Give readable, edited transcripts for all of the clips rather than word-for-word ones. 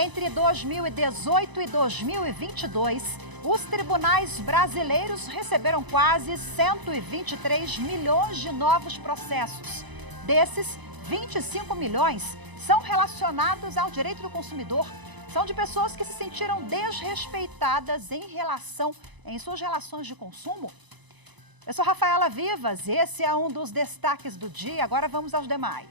Entre 2018 e 2022, os tribunais brasileiros receberam quase 123 milhões de novos processos. Desses, 25 milhões são relacionados ao direito do consumidor. São de pessoas que se sentiram desrespeitadas em suas relações de consumo. Eu sou Rafaela Vivas e esse é um dos destaques do dia. Agora vamos aos demais.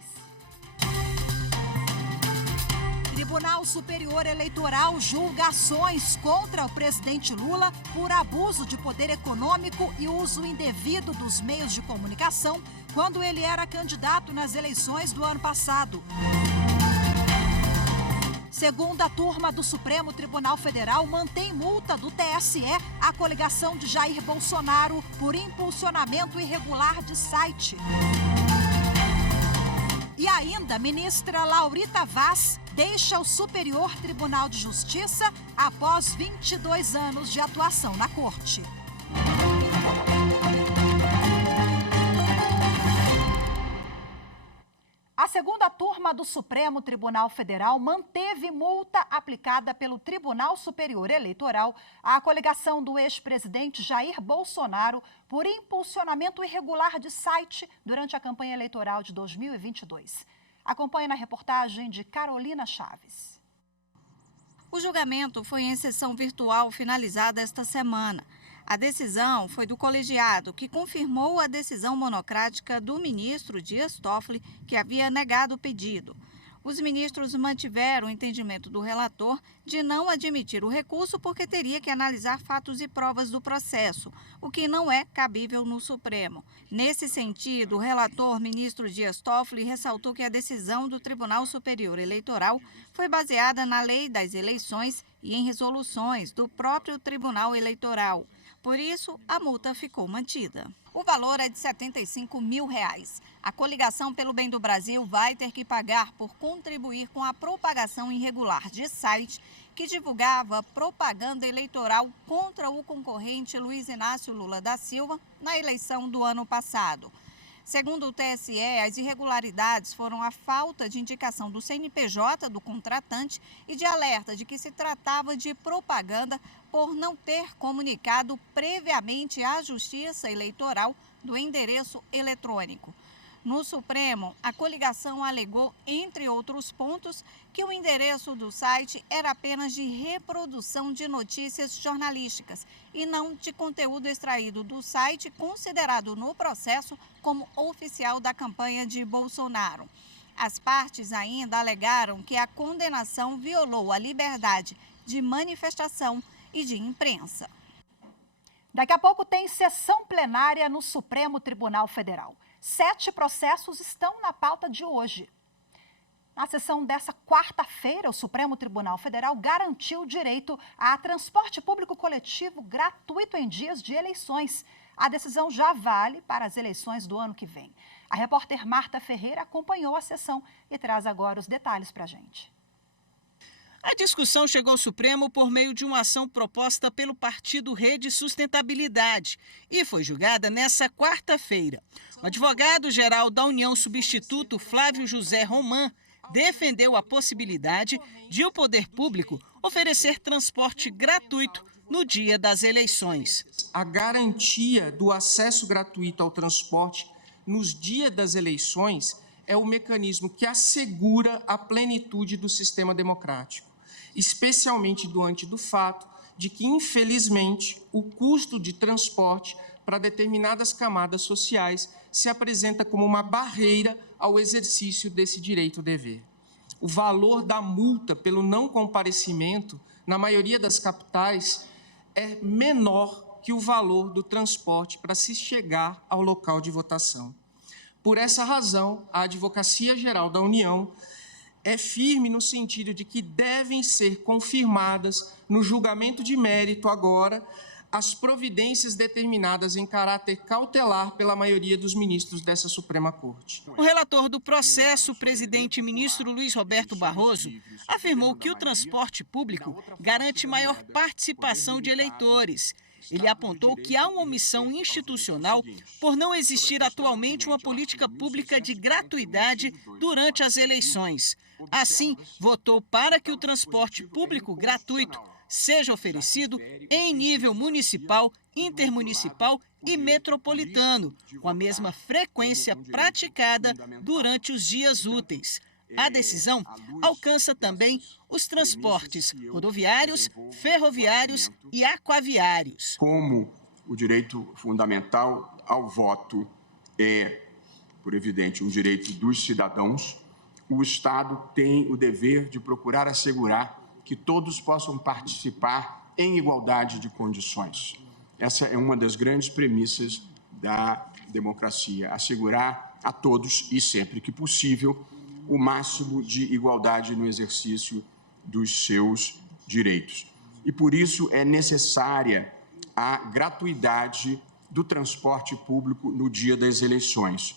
Tribunal Superior Eleitoral julga ações contra o presidente Lula por abuso de poder econômico e uso indevido dos meios de comunicação quando ele era candidato nas eleições do ano passado. Segunda turma do Supremo Tribunal Federal mantém multa do TSE à coligação de Jair Bolsonaro por impulsionamento irregular de site. E ainda, ministra Laurita Vaz deixa o Superior Tribunal de Justiça após 22 anos de atuação na Corte. A segunda turma do Supremo Tribunal Federal manteve multa aplicada pelo Tribunal Superior Eleitoral à coligação do ex-presidente Jair Bolsonaro por impulsionamento irregular de site durante a campanha eleitoral de 2022. Acompanhe na reportagem de Carolina Chaves. O julgamento foi em sessão virtual finalizada esta semana. A decisão foi do colegiado, que confirmou a decisão monocrática do ministro Dias Toffoli, que havia negado o pedido. Os ministros mantiveram o entendimento do relator de não admitir o recurso porque teria que analisar fatos e provas do processo, o que não é cabível no Supremo. Nesse sentido, o relator, ministro Dias Toffoli, ressaltou que a decisão do Tribunal Superior Eleitoral foi baseada na Lei das Eleições e em resoluções do próprio Tribunal Eleitoral. Por isso, a multa ficou mantida. O valor é de R$ 75 mil. A coligação pelo bem do Brasil vai ter que pagar por contribuir com a propagação irregular de site que divulgava propaganda eleitoral contra o concorrente Luiz Inácio Lula da Silva na eleição do ano passado. Segundo o TSE, as irregularidades foram a falta de indicação do CNPJ do contratante e de alerta de que se tratava de propaganda por não ter comunicado previamente à Justiça Eleitoral do endereço eletrônico. No Supremo, a coligação alegou, entre outros pontos, que o endereço do site era apenas de reprodução de notícias jornalísticas e não de conteúdo extraído do site considerado no processo como oficial da campanha de Bolsonaro. As partes ainda alegaram que a condenação violou a liberdade de manifestação e de imprensa. Daqui a pouco tem sessão plenária no Supremo Tribunal Federal. 7 processos estão na pauta de hoje. Na sessão dessa quarta-feira, o Supremo Tribunal Federal garantiu o direito a transporte público coletivo gratuito em dias de eleições. A decisão já vale para as eleições do ano que vem. A repórter Marta Ferreira acompanhou a sessão e traz agora os detalhes para a gente. A discussão chegou ao Supremo por meio de uma ação proposta pelo partido Rede Sustentabilidade e foi julgada nessa quarta-feira. O advogado-geral da União Substituto, Flávio José Roman, defendeu a possibilidade de o poder público oferecer transporte gratuito no dia das eleições. A garantia do acesso gratuito ao transporte nos dias das eleições é o mecanismo que assegura a plenitude do sistema democrático, especialmente diante do fato de que, infelizmente, o custo de transporte para determinadas camadas sociais se apresenta como uma barreira ao exercício desse direito-dever. O valor da multa pelo não comparecimento, na maioria das capitais, é menor que o valor do transporte para se chegar ao local de votação. Por essa razão, a Advocacia Geral da União é firme no sentido de que devem ser confirmadas no julgamento de mérito agora as providências determinadas em caráter cautelar pela maioria dos ministros dessa Suprema Corte. O relator do processo, o presidente e ministro Luiz Roberto Barroso, afirmou que o transporte público garante maior participação de eleitores. Ele apontou que há uma omissão institucional por não existir atualmente uma política pública de gratuidade durante as eleições. Assim, votou para que o transporte público gratuito seja oferecido em nível municipal, intermunicipal e metropolitano, com a mesma frequência praticada durante os dias úteis. A decisão alcança também os transportes rodoviários, ferroviários e aquaviários. Como o direito fundamental ao voto é, por evidente, um direito dos cidadãos, o Estado tem o dever de procurar assegurar que todos possam participar em igualdade de condições. Essa é uma das grandes premissas da democracia, assegurar a todos e sempre que possível o máximo de igualdade no exercício dos seus direitos. E por isso é necessária a gratuidade do transporte público no dia das eleições,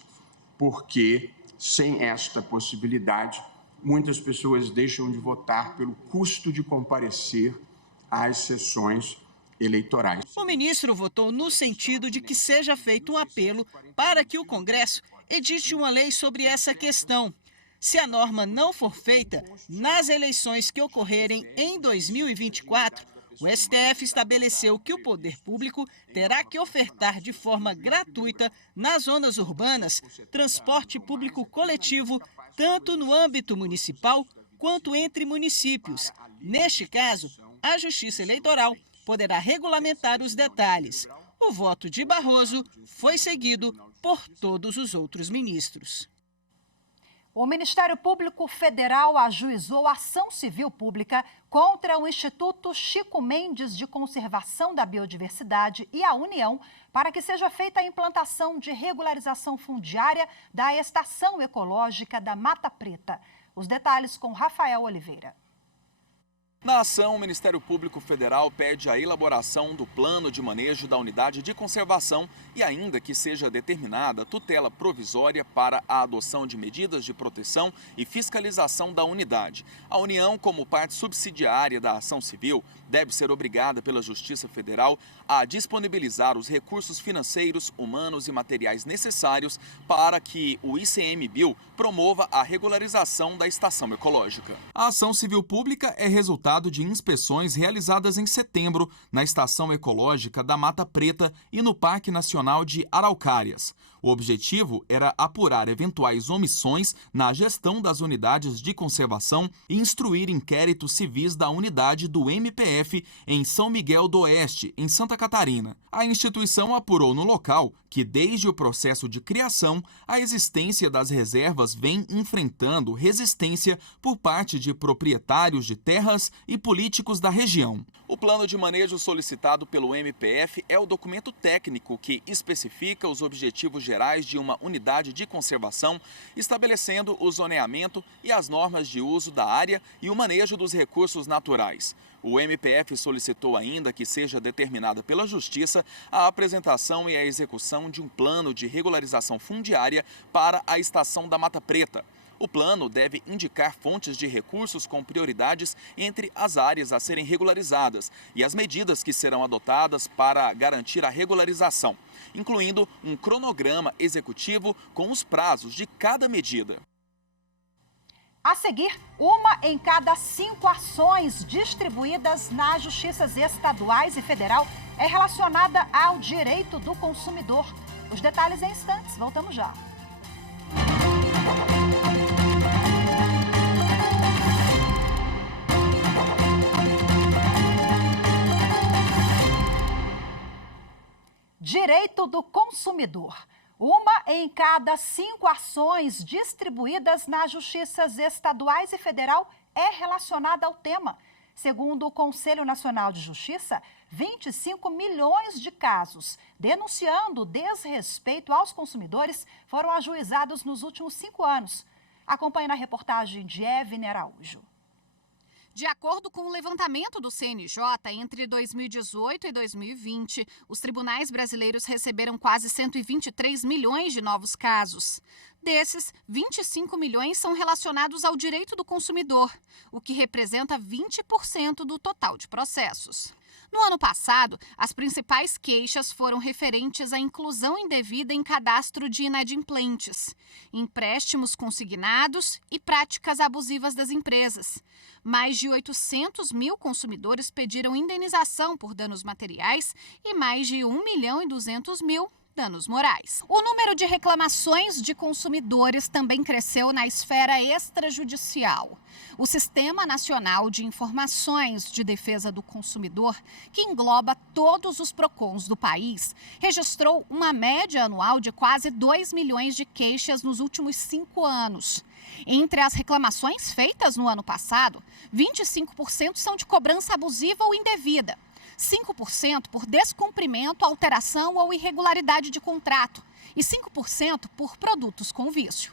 porque sem esta possibilidade, muitas pessoas deixam de votar pelo custo de comparecer às sessões eleitorais. O ministro votou no sentido de que seja feito um apelo para que o Congresso edite uma lei sobre essa questão. Se a norma não for feita, nas eleições que ocorrerem em 2024, o STF estabeleceu que o poder público terá que ofertar de forma gratuita nas zonas urbanas transporte público coletivo, tanto no âmbito municipal quanto entre municípios. Neste caso, a Justiça Eleitoral poderá regulamentar os detalhes. O voto de Barroso foi seguido por todos os outros ministros. O Ministério Público Federal ajuizou ação civil pública contra o Instituto Chico Mendes de Conservação da Biodiversidade e a União para que seja feita a implantação de regularização fundiária da Estação Ecológica da Mata Preta. Os detalhes com Rafael Oliveira. Na ação, o Ministério Público Federal pede a elaboração do plano de manejo da unidade de conservação e ainda que seja determinada tutela provisória para a adoção de medidas de proteção e fiscalização da unidade. A União, como parte subsidiária da ação civil, deve ser obrigada pela Justiça Federal a disponibilizar os recursos financeiros, humanos e materiais necessários para que o ICMBio promova a regularização da estação ecológica. A ação civil pública é resultado de inspeções realizadas em setembro na Estação Ecológica da Mata Preta e no Parque Nacional de Araucárias. O objetivo era apurar eventuais omissões na gestão das unidades de conservação e instruir inquéritos civis da unidade do MPF em São Miguel do Oeste, em Santa Catarina. A instituição apurou no local que, desde o processo de criação, a existência das reservas vem enfrentando resistência por parte de proprietários de terras e políticos da região. O plano de manejo solicitado pelo MPF é o documento técnico que especifica os objetivos gerais de uma unidade de conservação, estabelecendo o zoneamento e as normas de uso da área e o manejo dos recursos naturais. O MPF solicitou ainda que seja determinada pela Justiça a apresentação e a execução de um plano de regularização fundiária para a Estação da Mata Preta. O plano deve indicar fontes de recursos com prioridades entre as áreas a serem regularizadas e as medidas que serão adotadas para garantir a regularização, incluindo um cronograma executivo com os prazos de cada medida. A seguir, 1 em cada 5 ações distribuídas nas justiças estaduais e federal é relacionada ao direito do consumidor. Os detalhes em instantes, voltamos já. Direito do consumidor. 1 em cada 5 ações distribuídas nas justiças estaduais e federal é relacionada ao tema. Segundo o Conselho Nacional de Justiça, 25 milhões de casos denunciando desrespeito aos consumidores foram ajuizados nos últimos 5 anos. Acompanhe na reportagem de Evne Araújo. De acordo com o levantamento do CNJ, entre 2018 e 2020, os tribunais brasileiros receberam quase 123 milhões de novos casos. Desses, 25 milhões são relacionados ao direito do consumidor, o que representa 20% do total de processos. No ano passado, as principais queixas foram referentes à inclusão indevida em cadastro de inadimplentes, empréstimos consignados e práticas abusivas das empresas. Mais de 800 mil consumidores pediram indenização por danos materiais e mais de 1.200.000 danos morais. O número de reclamações de consumidores também cresceu na esfera extrajudicial. O Sistema Nacional de Informações de Defesa do Consumidor, que engloba todos os PROCONs do país, registrou uma média anual de quase 2 milhões de queixas nos últimos 5 anos. Entre as reclamações feitas no ano passado, 25% são de cobrança abusiva ou indevida, 5% por descumprimento, alteração ou irregularidade de contrato e 5% por produtos com vício.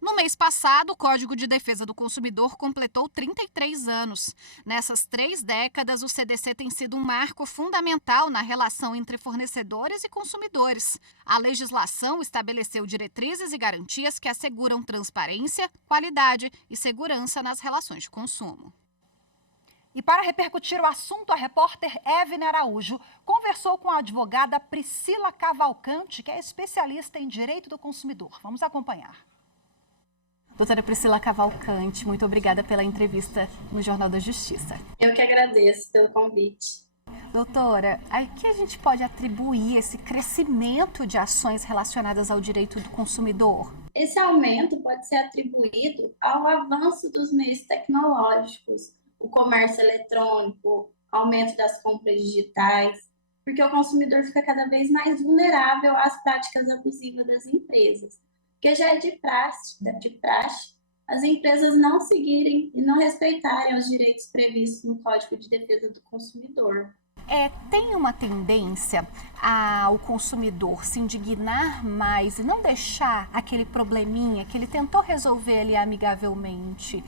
No mês passado, o Código de Defesa do Consumidor completou 33 anos. Nessas 3 décadas, o CDC tem sido um marco fundamental na relação entre fornecedores e consumidores. A legislação estabeleceu diretrizes e garantias que asseguram transparência, qualidade e segurança nas relações de consumo. E para repercutir o assunto, a repórter Evne Araújo conversou com a advogada Priscila Cavalcante, que é especialista em direito do consumidor. Vamos acompanhar. Doutora Priscila Cavalcante, muito obrigada pela entrevista no Jornal da Justiça. Eu que agradeço pelo convite. Doutora, a que a gente pode atribuir esse crescimento de ações relacionadas ao direito do consumidor? Esse aumento pode ser atribuído ao avanço dos meios tecnológicos, o comércio eletrônico, aumento das compras digitais, porque o consumidor fica cada vez mais vulnerável às práticas abusivas das empresas. Porque já é de praxe as empresas não seguirem e não respeitarem os direitos previstos no Código de Defesa do Consumidor. Tem uma tendência ao consumidor se indignar mais e não deixar aquele probleminha que ele tentou resolver ali amigavelmente,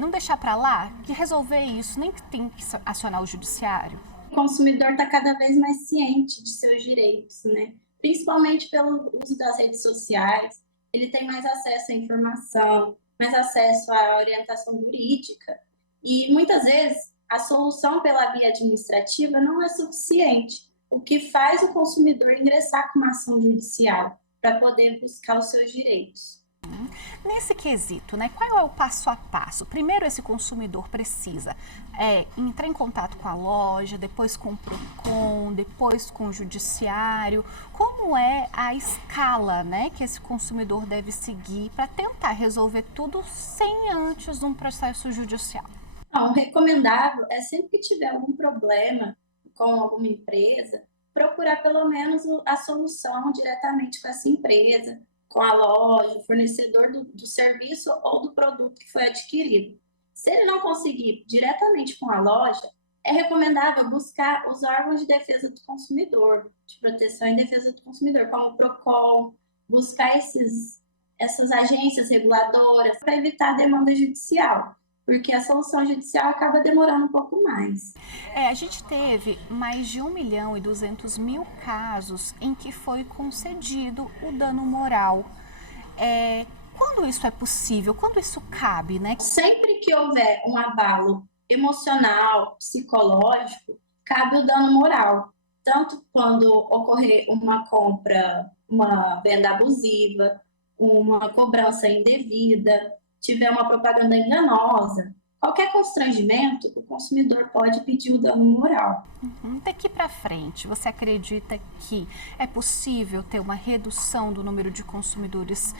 não deixar para lá, que resolver isso nem que tem que acionar o judiciário? O consumidor está cada vez mais ciente de seus direitos, né? Principalmente pelo uso das redes sociais, ele tem mais acesso à informação, mais acesso à orientação jurídica e muitas vezes a solução pela via administrativa não é suficiente, o que faz o consumidor ingressar com uma ação judicial para poder buscar os seus direitos. Nesse quesito, né, qual é o passo a passo? Primeiro, esse consumidor precisa entrar em contato com a loja, depois com o PROCON, depois com o judiciário. Como é a escala, né, que esse consumidor deve seguir para tentar resolver tudo sem antes um processo judicial? O recomendável é sempre que tiver algum problema com alguma empresa, procurar pelo menos a solução diretamente com essa empresa, com a loja, o fornecedor do serviço ou do produto que foi adquirido. Se ele não conseguir diretamente com a loja, é recomendável buscar os órgãos de defesa do consumidor, de proteção e defesa do consumidor, como o PROCON, buscar essas agências reguladoras para evitar a demanda judicial, porque a solução judicial acaba demorando um pouco mais. A gente teve mais de 1.200.000 casos em que foi concedido o dano moral. Quando isso é possível? Quando isso cabe, né? Sempre que houver um abalo emocional, psicológico, cabe o dano moral. Tanto quando ocorrer uma compra, uma venda abusiva, uma cobrança indevida, tiver uma propaganda enganosa, qualquer constrangimento, o consumidor pode pedir o dano moral. Daqui para frente, você acredita que é possível ter uma redução do número de consumidores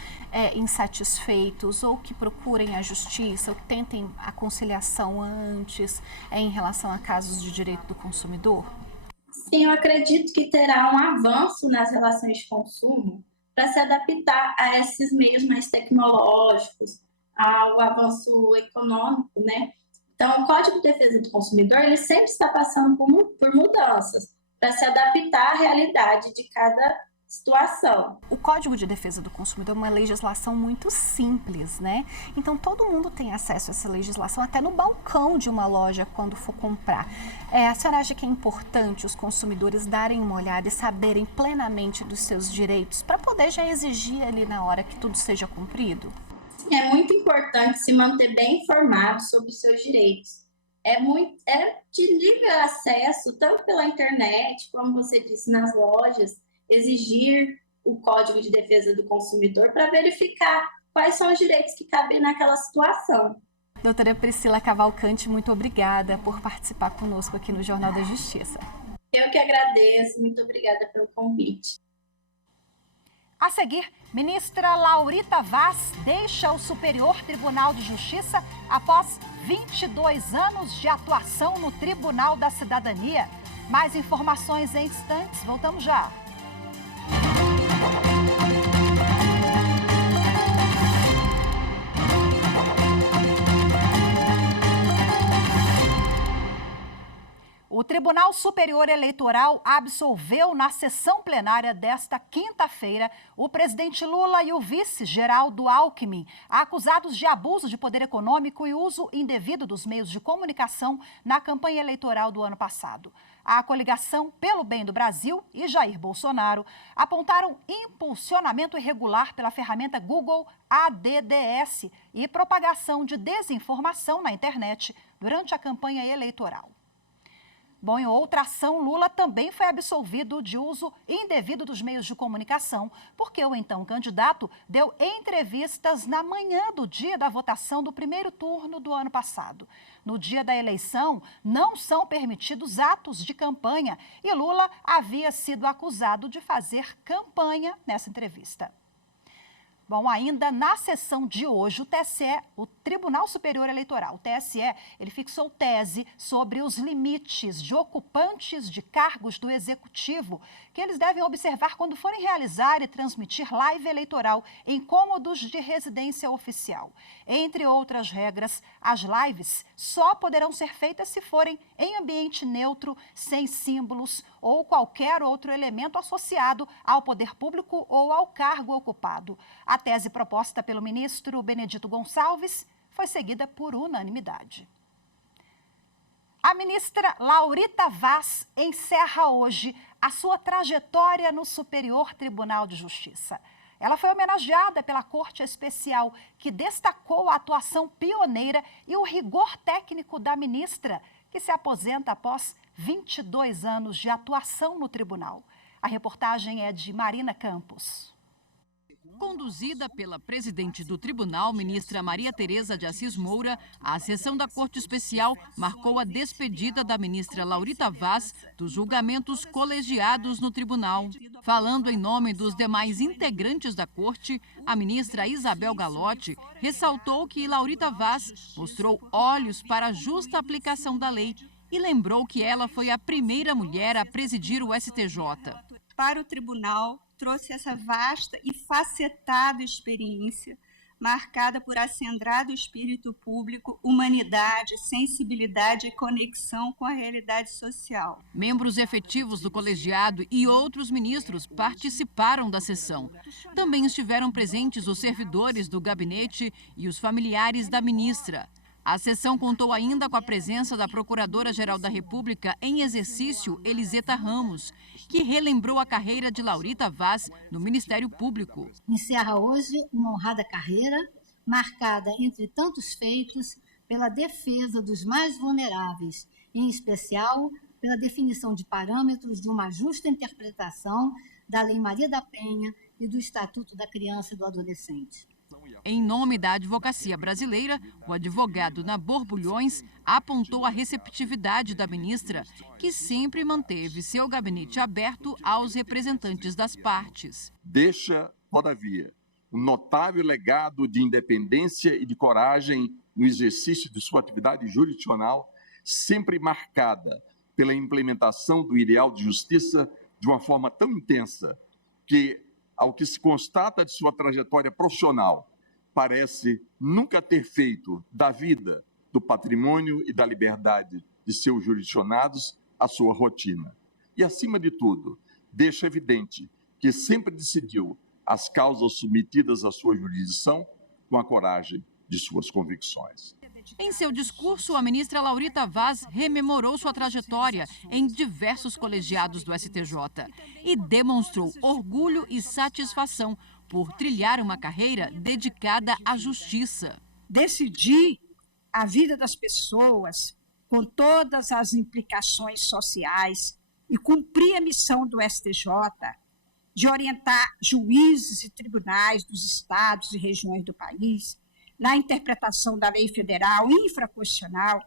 insatisfeitos ou que procurem a justiça ou que tentem a conciliação antes em relação a casos de direito do consumidor? Sim, eu acredito que terá um avanço nas relações de consumo para se adaptar a esses meios mais tecnológicos, ao avanço econômico, né? Então, o Código de Defesa do Consumidor, ele sempre está passando por mudanças para se adaptar à realidade de cada situação. O Código de Defesa do Consumidor é uma legislação muito simples, né? Então, todo mundo tem acesso a essa legislação, até no balcão de uma loja, quando for comprar. A senhora acha que é importante os consumidores darem uma olhada e saberem plenamente dos seus direitos, para poder já exigir ali na hora que tudo seja cumprido? É muito importante se manter bem informado sobre os seus direitos. É de livre acesso, tanto pela internet, como você disse, nas lojas, exigir o Código de Defesa do Consumidor para verificar quais são os direitos que cabem naquela situação. Doutora Priscila Cavalcante, muito obrigada por participar conosco aqui no Jornal da Justiça. Eu que agradeço, muito obrigada pelo convite. A seguir, ministra Laurita Vaz deixa o Superior Tribunal de Justiça após 22 anos de atuação no Tribunal da Cidadania. Mais informações em instantes, voltamos já. O Tribunal Superior Eleitoral absolveu na sessão plenária desta quinta-feira o presidente Lula e o vice Geraldo Alckmin, acusados de abuso de poder econômico e uso indevido dos meios de comunicação na campanha eleitoral do ano passado. A coligação Pelo Bem do Brasil e Jair Bolsonaro apontaram impulsionamento irregular pela ferramenta Google ADDS e propagação de desinformação na internet durante a campanha eleitoral. Bom, em outra ação, Lula também foi absolvido de uso indevido dos meios de comunicação, porque o então candidato deu entrevistas na manhã do dia da votação do primeiro turno do ano passado. No dia da eleição, não são permitidos atos de campanha e Lula havia sido acusado de fazer campanha nessa entrevista. Bom, ainda na sessão de hoje, o TSE, o Tribunal Superior Eleitoral, o TSE, ele fixou tese sobre os limites de ocupantes de cargos do Executivo que eles devem observar quando forem realizar e transmitir live eleitoral em cômodos de residência oficial. Entre outras regras, as lives só poderão ser feitas se forem em ambiente neutro, sem símbolos ou qualquer outro elemento associado ao poder público ou ao cargo ocupado. A tese proposta pelo ministro Benedito Gonçalves foi seguida por unanimidade. A ministra Laurita Vaz encerra hoje a sua trajetória no Superior Tribunal de Justiça. Ela foi homenageada pela Corte Especial, que destacou a atuação pioneira e o rigor técnico da ministra, que se aposenta após 22 anos de atuação no tribunal. A reportagem é de Marina Campos. Conduzida pela presidente do tribunal, ministra Maria Tereza de Assis Moura, a sessão da Corte Especial marcou a despedida da ministra Laurita Vaz dos julgamentos colegiados no tribunal. Falando em nome dos demais integrantes da Corte, a ministra Isabel Galotti ressaltou que Laurita Vaz mostrou olhos para a justa aplicação da lei e lembrou que ela foi a primeira mulher a presidir o STJ. Para o tribunal, trouxe essa vasta e facetada experiência, marcada por acendrado espírito público, humanidade, sensibilidade e conexão com a realidade social. Membros efetivos do colegiado e outros ministros participaram da sessão. Também estiveram presentes os servidores do gabinete e os familiares da ministra. A sessão contou ainda com a presença da Procuradora-Geral da República em exercício, Eliseta Ramos, que relembrou a carreira de Laurita Vaz no Ministério Público. Encerra hoje uma honrada carreira, marcada, entre tantos feitos, pela defesa dos mais vulneráveis, em especial pela definição de parâmetros de uma justa interpretação da Lei Maria da Penha e do Estatuto da Criança e do Adolescente. Em nome da advocacia brasileira, o advogado Nabor Bulhões apontou a receptividade da ministra, que sempre manteve seu gabinete aberto aos representantes das partes. Deixa, todavia, um notável legado de independência e de coragem no exercício de sua atividade jurisdicional, sempre marcada pela implementação do ideal de justiça de uma forma tão intensa que, ao que se constata de sua trajetória profissional, parece nunca ter feito da vida, do patrimônio e da liberdade de seus jurisdicionados a sua rotina. E, acima de tudo, deixa evidente que sempre decidiu as causas submetidas à sua jurisdição com a coragem de suas convicções. Em seu discurso, a ministra Laurita Vaz rememorou sua trajetória em diversos colegiados do STJ e demonstrou orgulho e satisfação por trilhar uma carreira dedicada à justiça. Decidir a vida das pessoas com todas as implicações sociais e cumprir a missão do STJ de orientar juízes e tribunais dos estados e regiões do país na interpretação da lei federal infraconstitucional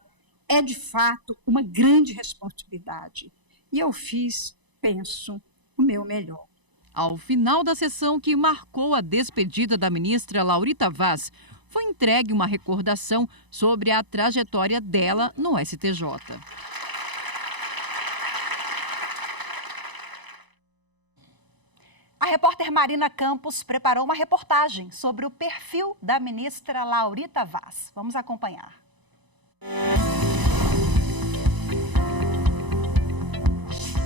é, de fato, uma grande responsabilidade. E eu fiz, penso, o meu melhor. Ao final da sessão que marcou a despedida da ministra Laurita Vaz, foi entregue uma recordação sobre a trajetória dela no STJ. A repórter Marina Campos preparou uma reportagem sobre o perfil da ministra Laurita Vaz. Vamos acompanhar.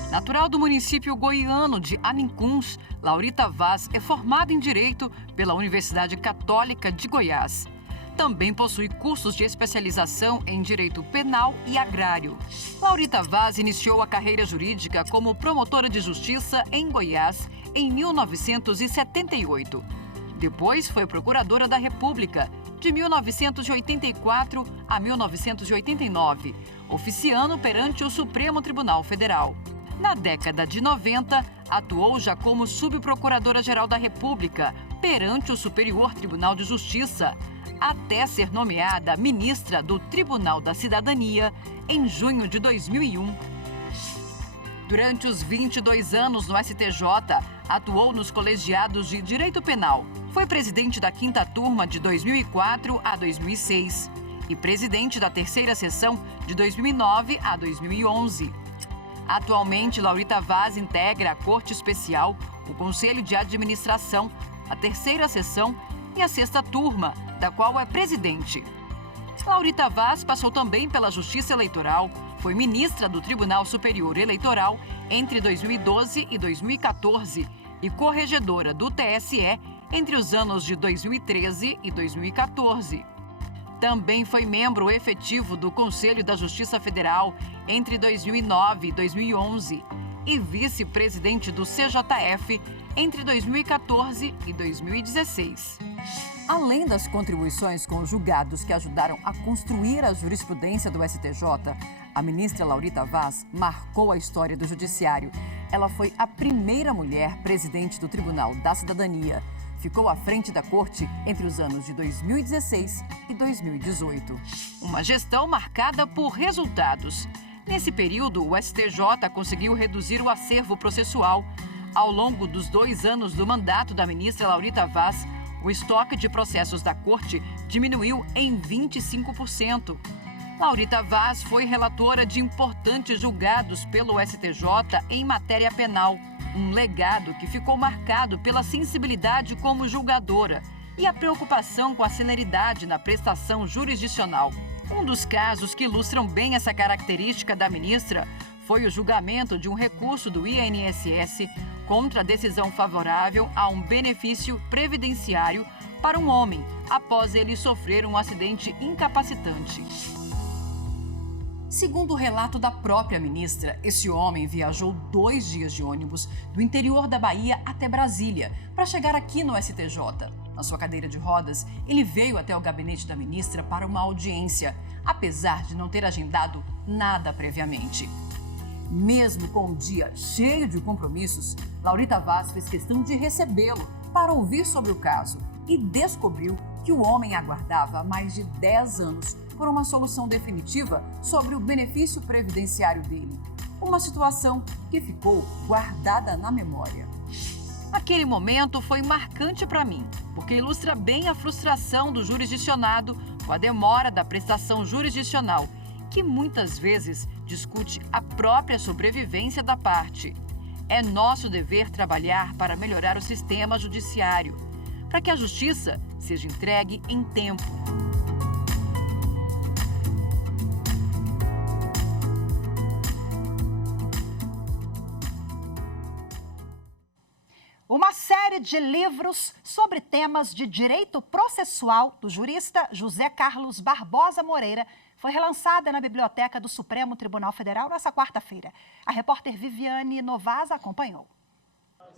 Natural do município goiano de Anicuns, Laurita Vaz é formada em Direito pela Universidade Católica de Goiás. Também possui cursos de especialização em Direito Penal e Agrário. Laurita Vaz iniciou a carreira jurídica como promotora de justiça em Goiás em 1978. Depois foi procuradora da República de 1984 a 1989, oficiando perante o Supremo Tribunal Federal. Na década de 90, atuou já como subprocuradora-geral da República perante o Superior Tribunal de Justiça, até ser nomeada ministra do Tribunal da Cidadania em junho de 2001. Durante os 22 anos no STJ, atuou nos colegiados de Direito Penal. Foi presidente da 5ª Turma de 2004 a 2006 e presidente da 3ª Seção de 2009 a 2011. Atualmente, Laurita Vaz integra a Corte Especial, o Conselho de Administração, a 3ª Seção e a 6ª Turma, da qual é presidente. Laurita Vaz passou também pela Justiça Eleitoral, foi ministra do Tribunal Superior Eleitoral entre 2012 e 2014 e corregedora do TSE entre os anos de 2013 e 2014. Também foi membro efetivo do Conselho da Justiça Federal entre 2009 e 2011 e vice-presidente do CJF entre 2014 e 2016. Além das contribuições com os julgados que ajudaram a construir a jurisprudência do STJ, a ministra Laurita Vaz marcou a história do judiciário. Ela foi a primeira mulher presidente do Tribunal da Cidadania. Ficou à frente da corte entre os anos de 2016 e 2018. Uma gestão marcada por resultados. Nesse período, o STJ conseguiu reduzir o acervo processual. Ao longo dos 2 anos do mandato da ministra Laurita Vaz, o estoque de processos da corte diminuiu em 25%. Laurita Vaz foi relatora de importantes julgados pelo STJ em matéria penal. Um legado que ficou marcado pela sensibilidade como julgadora e a preocupação com a celeridade na prestação jurisdicional. Um dos casos que ilustram bem essa característica da ministra foi o julgamento de um recurso do INSS contra a decisão favorável a um benefício previdenciário para um homem após ele sofrer um acidente incapacitante. Segundo o relato da própria ministra, esse homem viajou 2 dias de ônibus do interior da Bahia até Brasília para chegar aqui no STJ. Na sua cadeira de rodas, ele veio até o gabinete da ministra para uma audiência, apesar de não ter agendado nada previamente. Mesmo com um dia cheio de compromissos, Laurita Vaz fez questão de recebê-lo para ouvir sobre o caso e descobriu que o homem aguardava há mais de 10 anos por uma solução definitiva sobre o benefício previdenciário dele. Uma situação que ficou guardada na memória. Aquele momento foi marcante para mim, porque ilustra bem a frustração do jurisdicionado com a demora da prestação jurisdicional, que muitas vezes discute a própria sobrevivência da parte. É nosso dever trabalhar para melhorar o sistema judiciário, para que a justiça seja entregue em tempo. Uma série de livros sobre temas de direito processual do jurista José Carlos Barbosa Moreira foi relançada na Biblioteca do Supremo Tribunal Federal nesta quarta-feira. A repórter Viviane Novas acompanhou.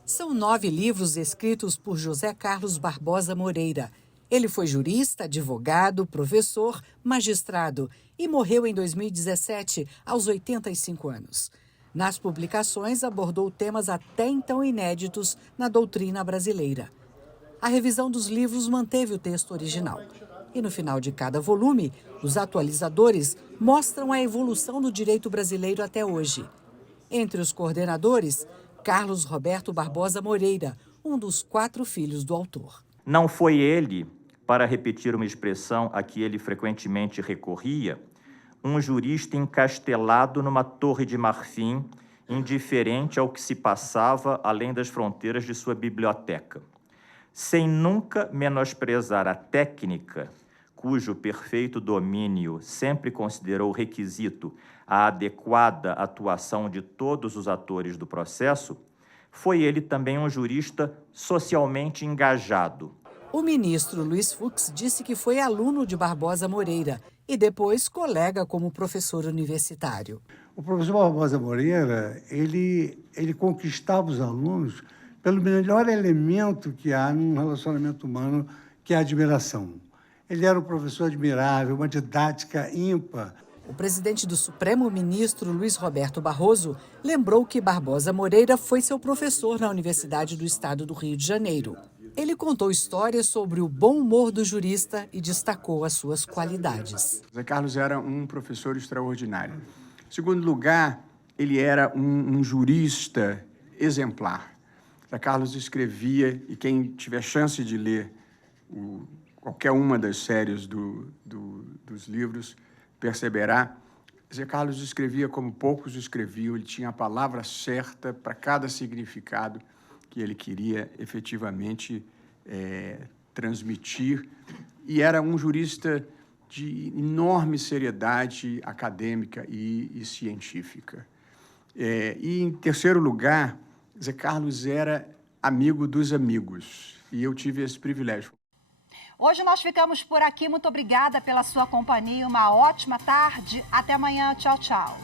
São 9 livros escritos por José Carlos Barbosa Moreira. Ele foi jurista, advogado, professor, magistrado e morreu em 2017, aos 85 anos. Nas publicações, abordou temas até então inéditos na doutrina brasileira. A revisão dos livros manteve o texto original. E no final de cada volume, os atualizadores mostram a evolução do direito brasileiro até hoje. Entre os coordenadores, Carlos Roberto Barbosa Moreira, um dos 4 filhos do autor. Não foi ele, para repetir uma expressão a que ele frequentemente recorria, um jurista encastelado numa torre de marfim, indiferente ao que se passava além das fronteiras de sua biblioteca. Sem nunca menosprezar a técnica, cujo perfeito domínio sempre considerou requisito a adequada atuação de todos os atores do processo, foi ele também um jurista socialmente engajado. O ministro Luiz Fux disse que foi aluno de Barbosa Moreira e depois colega como professor universitário. O professor Barbosa Moreira, ele conquistava os alunos pelo melhor elemento que há num relacionamento humano, que é a admiração. Ele era um professor admirável, uma didática ímpar. O presidente do Supremo, ministro Luiz Roberto Barroso, lembrou que Barbosa Moreira foi seu professor na Universidade do Estado do Rio de Janeiro. Ele contou histórias sobre o bom humor do jurista e destacou as suas qualidades. José Carlos era um professor extraordinário. Em segundo lugar, ele era um jurista exemplar. José Carlos escrevia, e quem tiver chance de ler qualquer uma das séries dos livros perceberá, José Carlos escrevia como poucos escreviam, ele tinha a palavra certa para cada significado que ele queria efetivamente transmitir, e era um jurista de enorme seriedade acadêmica e científica. E, em terceiro lugar, José Carlos era amigo dos amigos, e eu tive esse privilégio. Hoje nós ficamos por aqui. Muito obrigada pela sua companhia. Uma ótima tarde. Até amanhã. Tchau, tchau.